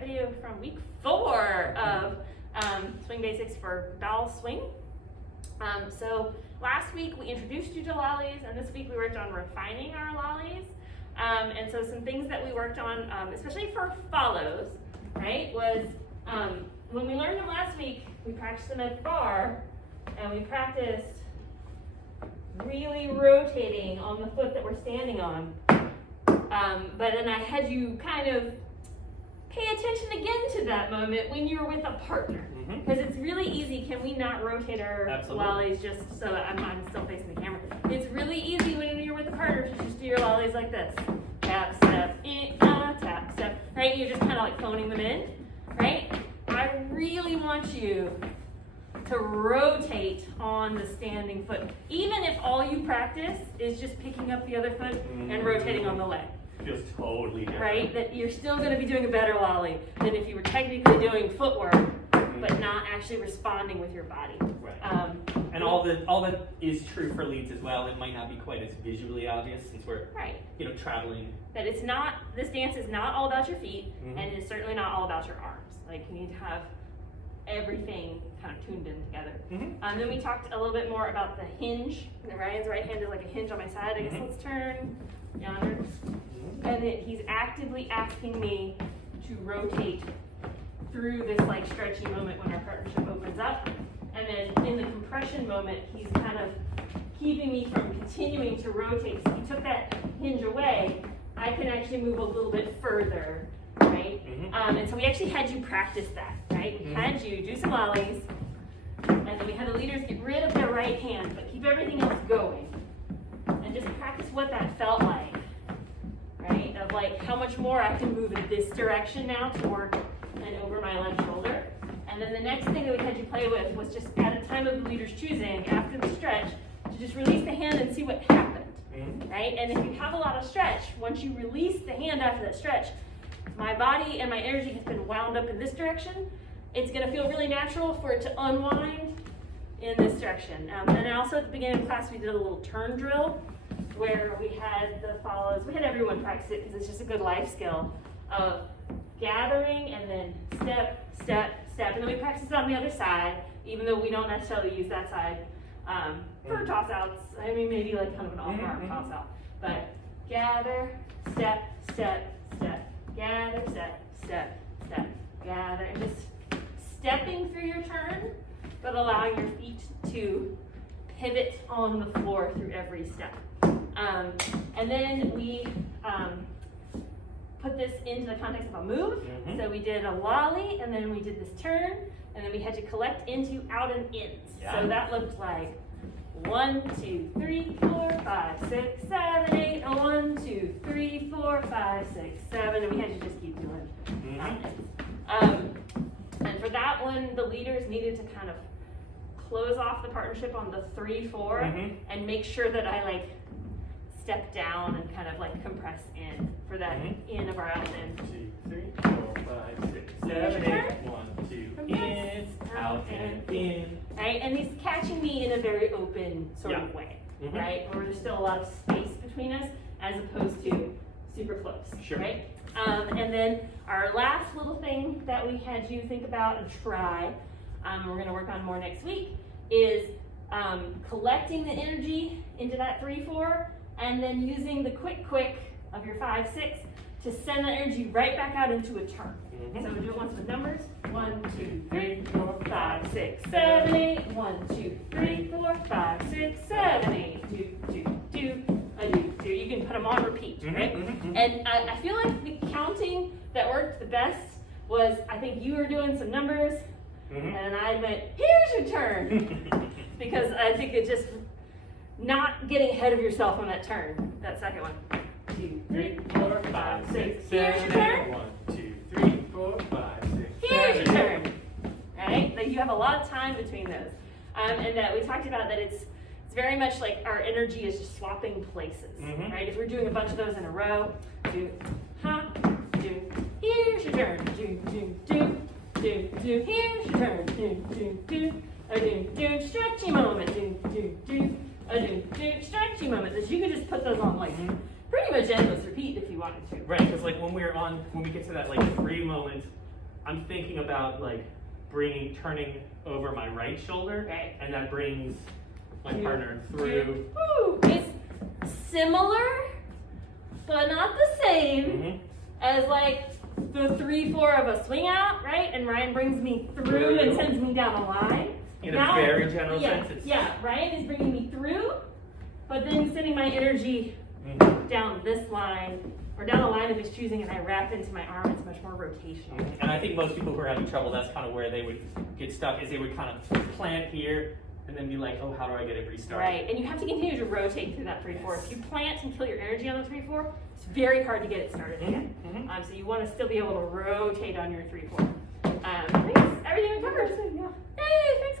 workout video from week 4 of Swing Basics for Bal Swing. So last week we introduced you to lollies, and this week we worked on refining our lollies. And so some things that we worked on, especially for follows, right, was when we learned them last week, we practiced them at the bar, and we practiced really rotating on the foot that we're standing on. But then I had you kind of pay attention again to that moment when you're with a partner. Because it's really easy. Can we not rotate our lollies just so I'm still facing the camera? It's really easy when you're with a partner to just do your lollies like this. Tap, step, in, tap, step. Right? You're just kind of like phoning them in. Right? I really want you to rotate on the standing foot. Even if all you practice is just picking up the other foot and rotating on the leg. Feels totally different. Right? That you're still going to be doing a better lolly than if you were technically doing footwork, but not actually responding with your body. Right. And all that is true for leads as well. It might not be quite as visually obvious since we're traveling. That it's not, this dance is not all about your feet, and it's certainly not all about your arms. Like, you need to have everything kind of tuned in together. Then we talked a little bit more about the hinge. Ryan's right hand is like a hinge on my side. I guess let's turn yonder. And he's actively asking me to rotate through this like stretchy moment when our partnership opens up. And then in the compression moment, he's kind of keeping me from continuing to rotate. So he took that hinge away. I can actually move a little bit further, right? And so we actually had you practice that, right? We had you do some lollies, and then we had the leaders get rid of their right hand, but keep everything else going. And just practice what that felt like, right? Of like how much more I can move in this direction now toward and over my left shoulder. And then the next thing that we had you play with was just at a time of the leader's choosing, after the stretch, to just release the hand and see what happened, right? And if you have a lot of stretch, once you release the hand after that stretch, my body and my energy has been wound up in this direction. It's going to feel really natural for it to unwind in this direction. And then also at the beginning of class, we did a little turn drill where we had the follows. We had everyone practice it because it's just a good life skill of gathering and then step, step, step. And then we practice it on the other side, even though we don't necessarily use that side for toss outs. I mean, maybe like kind of an off-arm toss out. But gather, step, step, step. Gather, step, step, step, gather, and just stepping through your turn, but allowing your feet to pivot on the floor through every step. And then we put this into the context of a move. So we did a lolly, and then we did this turn, and then we had to collect into, out, and ins. So that looked like 1, 2, 3, 4, 5, 6, 7, 8. 1, 2, 3, 4, 5, 6, 7, and we had to just keep doing and for that one, the leaders needed to kind of close off the partnership on the 3, 4, and make sure that I like step down and kind of like compress in for that in of our out and in. 2, 3, 4, 5, 6, 7, 8. 1, 2, in, out, and in. Right, and he's catching me in a very open sort of way, right? Where there's still a lot of space between us, as opposed to super close, right? And then our last little thing that we had you think about and try, we're going to work on more next week, is collecting the energy into that 3, 4, and then using the quick of your 5, 6 to send that energy right back out into a turn. So we'll do it once with numbers. 1, 2, 3, 4, 5, 6, 7, 8. 1, 2, 3, 4, 5, 6, 7, 8. Do, do, do. Do. You can put them on repeat, right? And I feel like the counting that worked the best was, I think you were doing some numbers, and I went, here's your turn. Because I think it's just not getting ahead of yourself on that turn, that second one. 2, 3, 4, 5, 6. Here's your turn. 1, 2, 3, 4, 5, 6. Here's your turn. Right? Like you have a lot of time between those. And that we talked about that it's very much like our energy is just swapping places. Right? If we're doing a bunch of those in a row, do, do, here's your turn. Do, here's your turn. Do, stretchy moment. Do, stretchy moment. That you can just put those on like pretty much endless repeat if you wanted to. Right, because like when we get to that like 3 moment I'm thinking about like turning over my right shoulder, right. and that brings my partner through. It's similar, but not the same as like the 3-4 of a swing out, right? And Ryan brings me through and sends me down a line. In a very general sense. Yeah, Ryan is bringing me through, but then sending my energy down this line, or down the line of his choosing, and I wrap into my arm. It's much more rotational. And I think most people who are having trouble, that's kind of where they would get stuck, is they would kind of plant here, and then be like, oh, how do I get it restarted? Right, and you have to continue to rotate through that 3-4. If you plant and kill your energy on the 3-4, it's very hard to get it started again. So you want to still be able to rotate on your 3-4. I think that's everything we covered. Hey, thanks.